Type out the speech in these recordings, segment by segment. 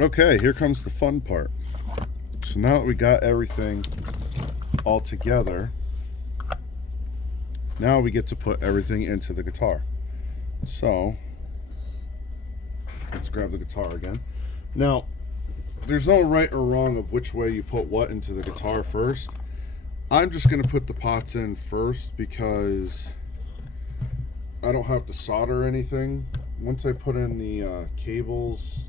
Okay, here comes the fun part. So now that we got everything all together, now we get to put everything into the guitar. So let's grab the guitar again. Now, there's no right or wrong of which way you put what into the guitar first. I'm just going to put the pots in first because I don't have to solder anything. Once I put in the cables,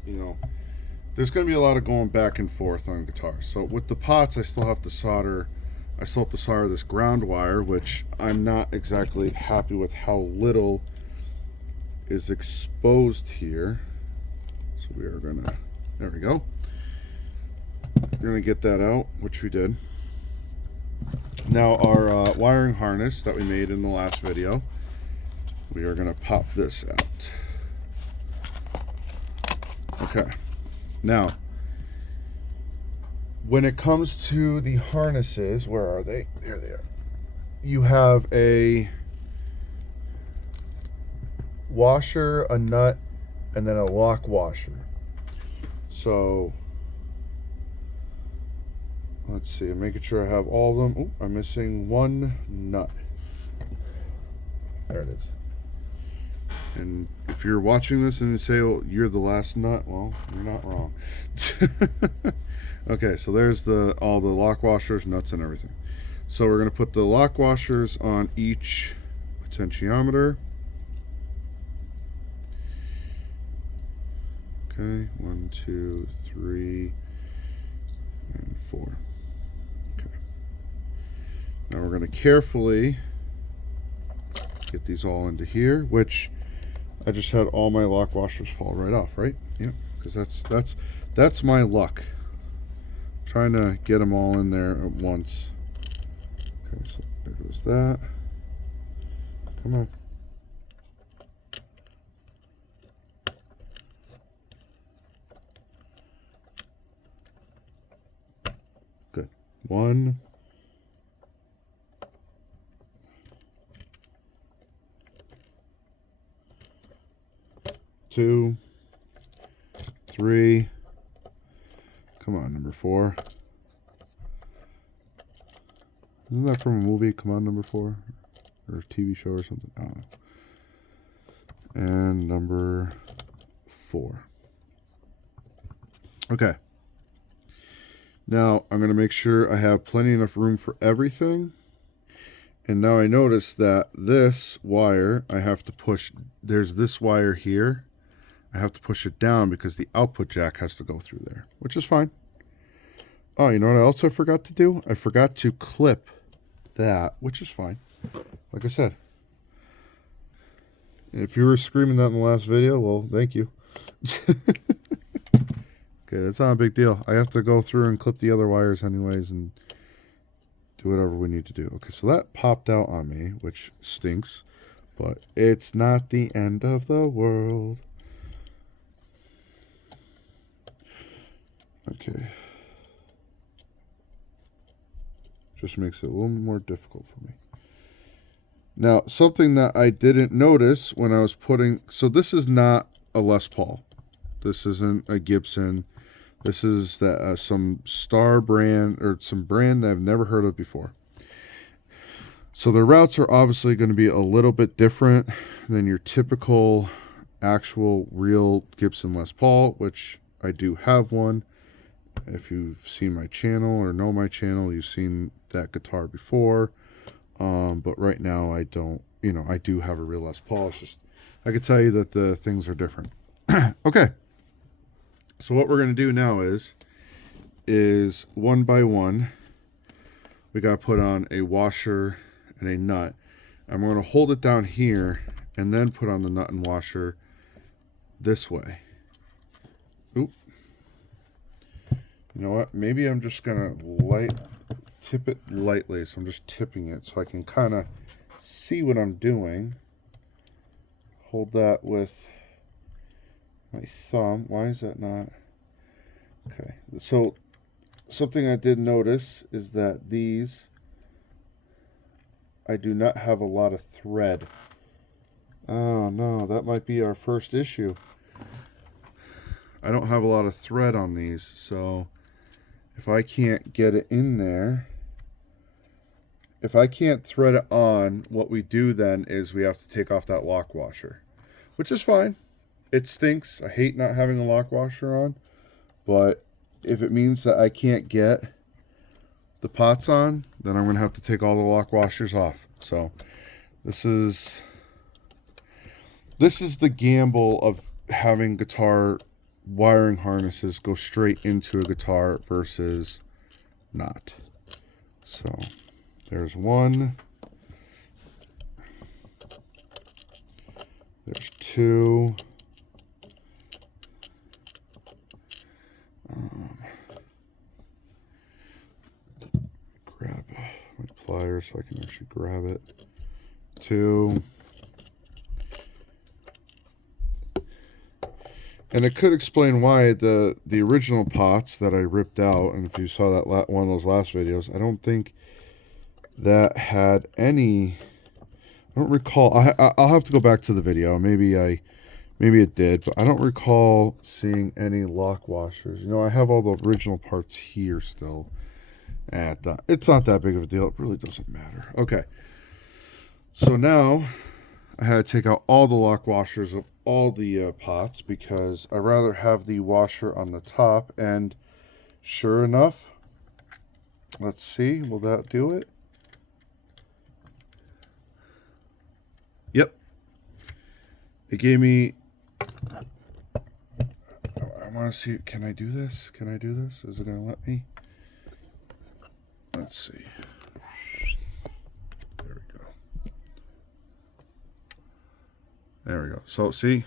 there's going to be a lot of going back and forth on the guitar. So with the pots, I still have to solder. I still have to solder this ground wire, which I'm not exactly happy with how little is exposed here. So we are going to, there we go. We're going to get that out, which we did. Now our wiring harness that we made in the last video, we are going to pop this out. Okay. Now, when it comes to the harnesses, where are they? There they are. You have a washer, a nut, and then a lock washer. So, let's see. I'm making sure I have all of them. Oh, I'm missing one nut. There it is. And if you're watching this and you say, oh, you're the last nut, well, you're not wrong. Okay, so there's all the lock washers, nuts, and everything. So we're going to put the lock washers on each potentiometer. Okay, 1, 2, 3, and 4. Okay. Now we're going to carefully get these all into here, which I just had all my lock washers fall right off, right? Yeah, because that's my luck. I'm trying to get them all in there at once. Okay, so there goes that. Come on. Good. 1. 2. 3. Come on, number 4. Isn't that from a movie? Come on, number 4? Or a TV show or something? I don't know. And number 4. Okay. Now, I'm going to make sure I have plenty enough room for everything. And now I notice that this wire, I have to push, there's this wire here. I have to push it down because the output jack has to go through there, which is fine. Oh, you know what else I forgot to do? I forgot to clip that, which is fine. Like I said. If you were screaming that in the last video, well, thank you. Okay, that's not a big deal. I have to go through and clip the other wires anyways and do whatever we need to do. Okay, so that popped out on me, which stinks. But it's not the end of the world. Okay. Just makes it a little more difficult for me. Now, something that I didn't notice when I was putting... So this is not a Les Paul. This isn't a Gibson. This is some Star brand or some brand that I've never heard of before. So the routes are obviously going to be a little bit different than your typical actual real Gibson Les Paul, which I do have one. If you've seen my channel or know my channel, you've seen that guitar before. But right now I don't, I do have a real Les Paul. It's just, I could tell you that the things are different. Okay. So what we're going to do now is one by one, we got to put on a washer and a nut. And we're going to hold it down here and then put on the nut and washer this way. Oop. You know what? Maybe I'm just going to tip it lightly. So I'm just tipping it so I can kind of see what I'm doing. Hold that with my thumb. Why is that not? Okay. So something I did notice is that these, I do not have a lot of thread. Oh no, that might be our first issue. I don't have a lot of thread on these, so if I can't get it in there, if I can't thread it on, what we do then is we have to take off that lock washer, which is fine. It stinks. I hate not having a lock washer on, but if it means that I can't get the pots on, then I'm going to have to take all the lock washers off. So this is the gamble of having guitar wiring harnesses go straight into a guitar versus not. So there's one. There's two. Grab my pliers so I can actually grab it. Two. And it could explain why the original pots that I ripped out, and if you saw that one of those last videos, I don't think that had any. I don't recall. I'll have to go back to the video. Maybe it did, but I don't recall seeing any lock washers. You know, I have all the original parts here still. It's not that big of a deal. It really doesn't matter. Okay. So now I had to take out all the lock washers of all the pots because I rather have the washer on the top. And sure enough, let's see, will that do it? Yep. It gave me. I want to see. Can I do this? Can I do this? Is it going to let me? Let's see. There we go. There we go. So see,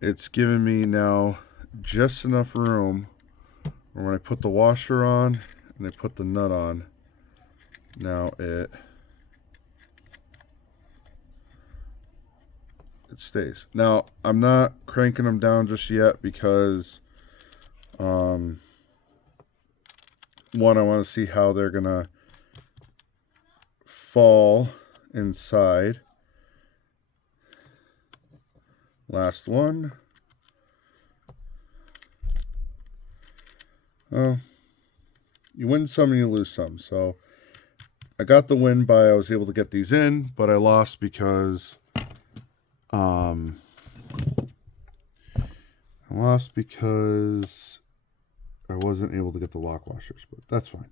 it's giving me now just enough room where when I put the washer on and I put the nut on, now it stays. Now I'm not cranking them down just yet because one, I want to see how they're gonna fall inside. Last one. Oh, you win some and you lose some. So I got the win by I was able to get these in, but I lost because I wasn't able to get the lock washers, but that's fine.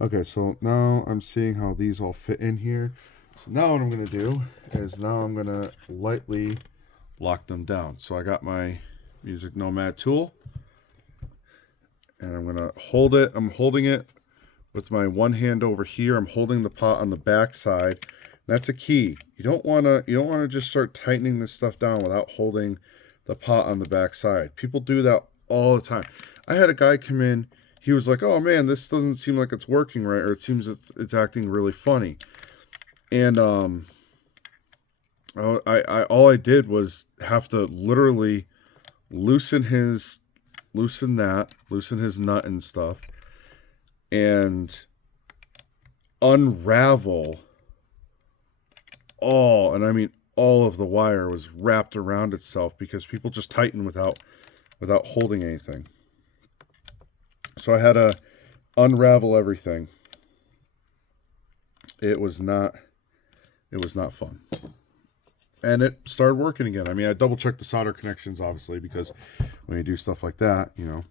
Okay, so now I'm seeing how these all fit in here. So now what I'm going to do is now I'm going to lightly lock them down. So I got my Music Nomad tool, and I'm going to hold it. I'm holding it with my one hand over here. I'm holding the pot on the back side. That's a key. You don't want to just start tightening this stuff down without holding the pot on the back side. People do that all the time. I had a guy come in. He was like, "Oh man, this doesn't seem like it's working right, or it seems it's acting really funny." And I all I did was have to literally loosen his nut and stuff, and unravel all, and I mean all of the wire was wrapped around itself because people just tighten without holding anything. So I had to unravel everything. It was not fun. And it started working again. I mean, I double checked the solder connections, obviously, because when you do stuff like that, you know.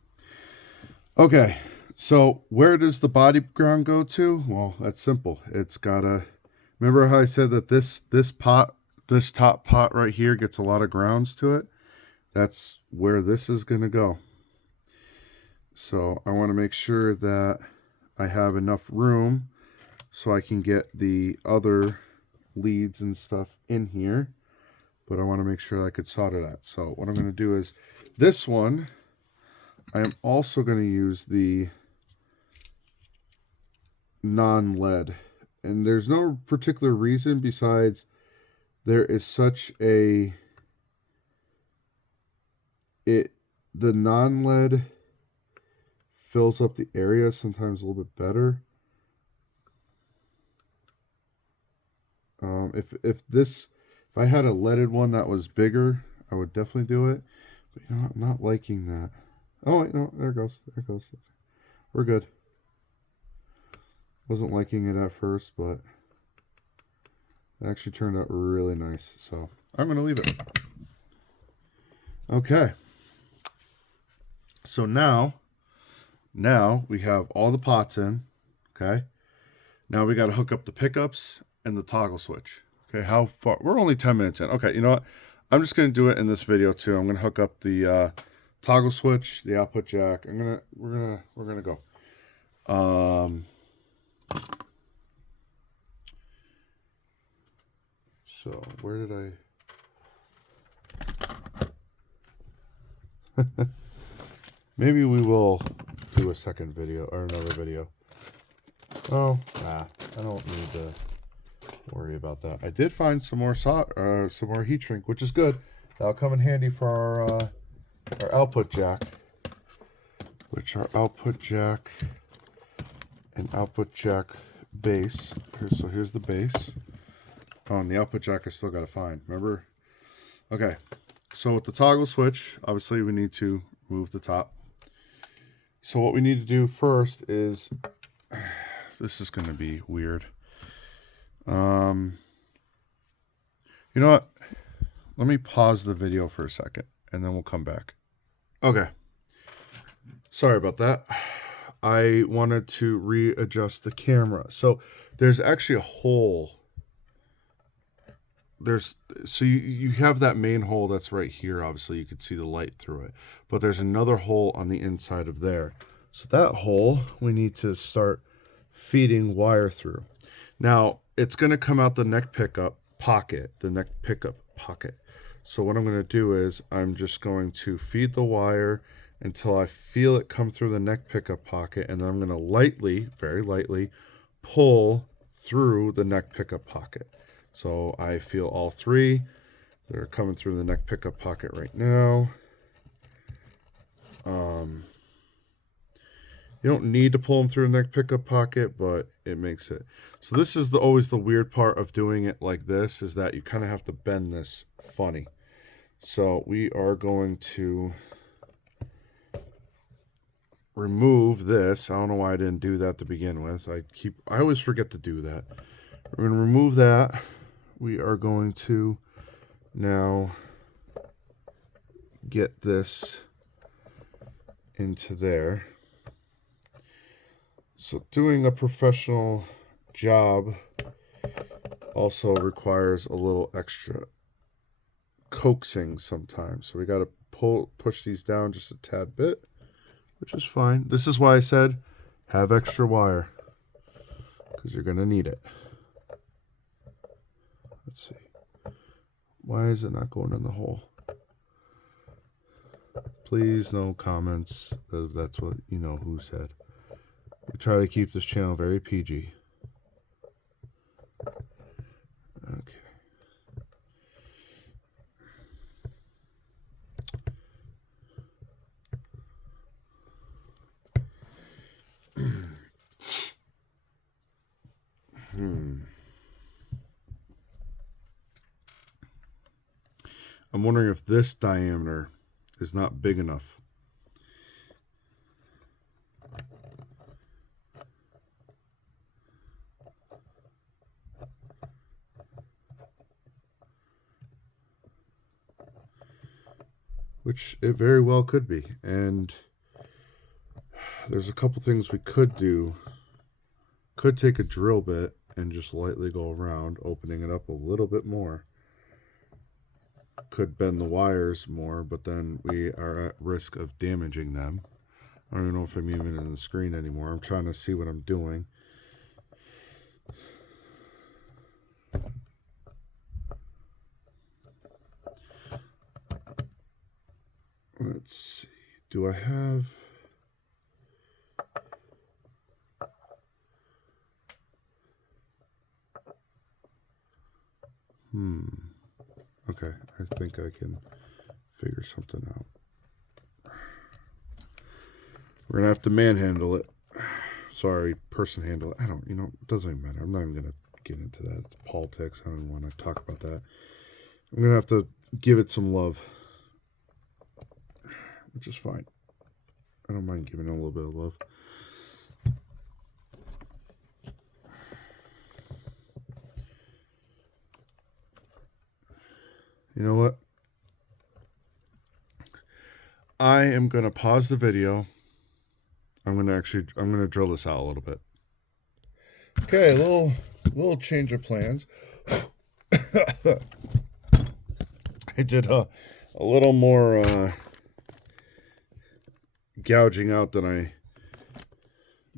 Okay, so where does the body ground go to? Well, that's simple. It's gotta. Remember how I said that this top pot right here gets a lot of grounds to it? That's where this is gonna go. So I want to make sure that I have enough room so I can get the other leads and stuff in here. But I want to make sure I could solder that. So what I'm going to do is this one, I am also going to use the non-lead. And there's no particular reason besides there is such a... the non-lead fills up the area sometimes a little bit better. If I had a leaded one that was bigger, I would definitely do it. You know, I'm not liking that. Oh, wait, no, there it goes. There it goes. We're good. Wasn't liking it at first, but it actually turned out really nice. So I'm going to leave it. Okay. So now we have all the pots in. Okay. Now we got to hook up the pickups and the toggle switch. Okay. How far? We're only 10 minutes in. Okay. You know what? I'm just going to do it in this video too. I'm going to hook up the toggle switch, the output jack. We're gonna go. So where did I? Maybe we will do a second video or another video. Oh, nah, I don't need to worry about that. I did find some more heat shrink, which is good. That'll come in handy for our output jack, which our output jack and output jack base. So here's the base. Oh, and the output jack I still got to find. Remember? Okay. So with the toggle switch, obviously we need to move the top. So what we need to do first is, this is going to be weird. You know what? Let me pause the video for a second and then we'll come back. Okay. Sorry about that. I wanted to readjust the camera. So there's actually a hole. So you have that main hole that's right here. Obviously you could see the light through it, but there's another hole on the inside of there. So that hole we need to start feeding wire through. Now it's going to come out the neck pickup pocket, So what I'm going to do is I'm just going to feed the wire until I feel it come through the neck pickup pocket, and then I'm going to lightly, very lightly, pull through the neck pickup pocket. So I feel all three. They're coming through the neck pickup pocket right now. You don't need to pull them through the neck pickup pocket, but it makes it. So this is always the weird part of doing it like this, is that you kind of have to bend this funny. So we are going to remove this. I don't know why I didn't do that to begin with. I always forget to do that. We're going to remove that. We are going to now get this into there. So doing a professional job also requires a little extra coaxing sometimes. So we got to push these down just a tad bit, which is fine. This is why I said have extra wire, because you're going to need it. Let's see. Why is it not going in the hole? Please, no comments. That's what you know who said. We try to keep this channel very PG. Okay. I'm wondering if this diameter is not big enough. Which it very well could be. And there's a couple things we could do. Could take a drill bit and just lightly go around, opening it up a little bit more. Could bend the wires more, but then we are at risk of damaging them. I don't even know if I'm even in the screen anymore. I'm trying to see what I'm doing. Let's see. Do I have... Okay, I think I can figure something out. We're going to have to manhandle it. Sorry, person handle it. It doesn't even matter. I'm not even going to get into that. It's politics. I don't want to talk about that. I'm going to have to give it some love. which is fine. I don't mind giving it a little bit of love. You know what? I am going to pause the video. I'm going to drill this out a little bit. Okay, a little change of plans. I did a little more gouging out than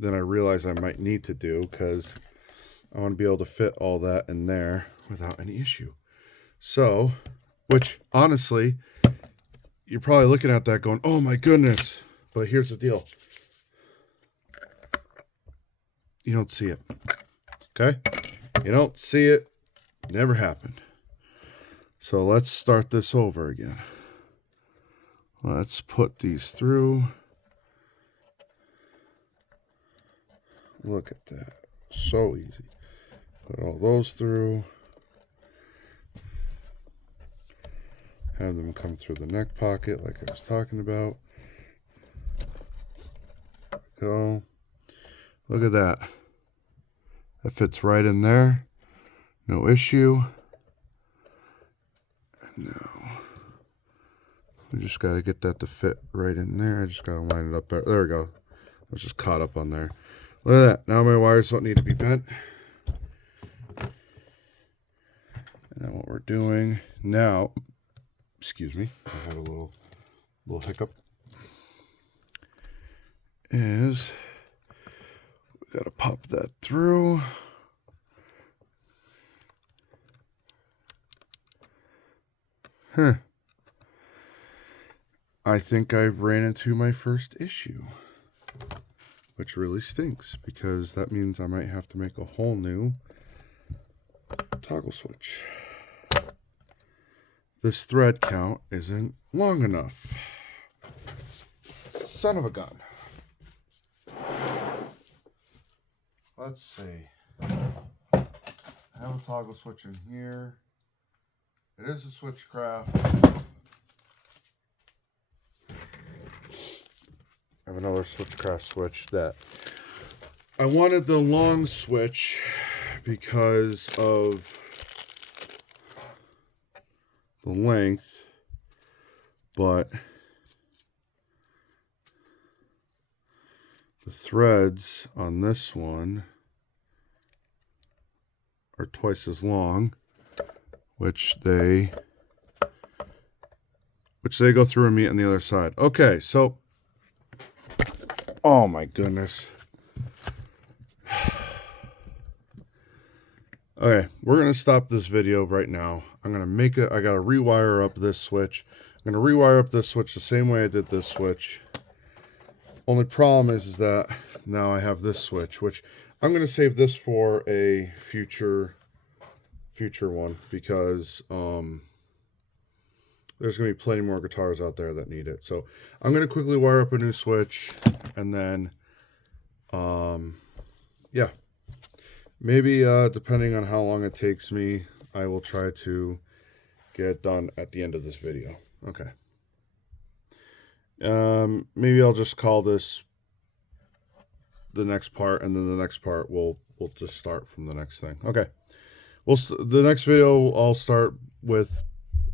I realized I might need to do, because I want to be able to fit all that in there without any issue. So, which honestly, you're probably looking at that going, oh my goodness. But here's the deal. You don't see it. Okay? You don't see it. Never happened. So let's start this over again. Let's put these through. Look at that. So easy. Put all those through. Have them come through the neck pocket like I was talking about. Go. Look at that. That fits right in there. No issue. And now we just got to get that to fit right in there. I just got to line it up there. There we go. I was just caught up on there. Look at that. Now my wires don't need to be bent. And then what we're doing now, excuse me, I had a little hiccup, is we got to pop that through. I think I ran into my first issue, which really stinks, because that means I might have to make a whole new toggle switch. This thread count isn't long enough. Son of a gun. Let's see. I have a toggle switch in here. It is a Switchcraft. I have another Switchcraft switch that I wanted the long switch because of the length, but the threads on this one are twice as long, which they go through and meet on the other side. Okay, so oh my goodness. Okay, we're going to stop this video right now. I'm going to make it, I got to rewire up this switch. I'm going to rewire up this switch the same way I did this switch. Only problem is that now I have this switch, which I'm going to save this for a future one, because there's going to be plenty more guitars out there that need it. So I'm going to quickly wire up a new switch, and then, yeah. Maybe, depending on how long it takes me, I will try to get it done at the end of this video. Okay. Maybe I'll just call this the next part, and then the next part we'll just start from the next thing. Okay. The next video I'll start with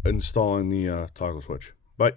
installing the toggle switch. Bye.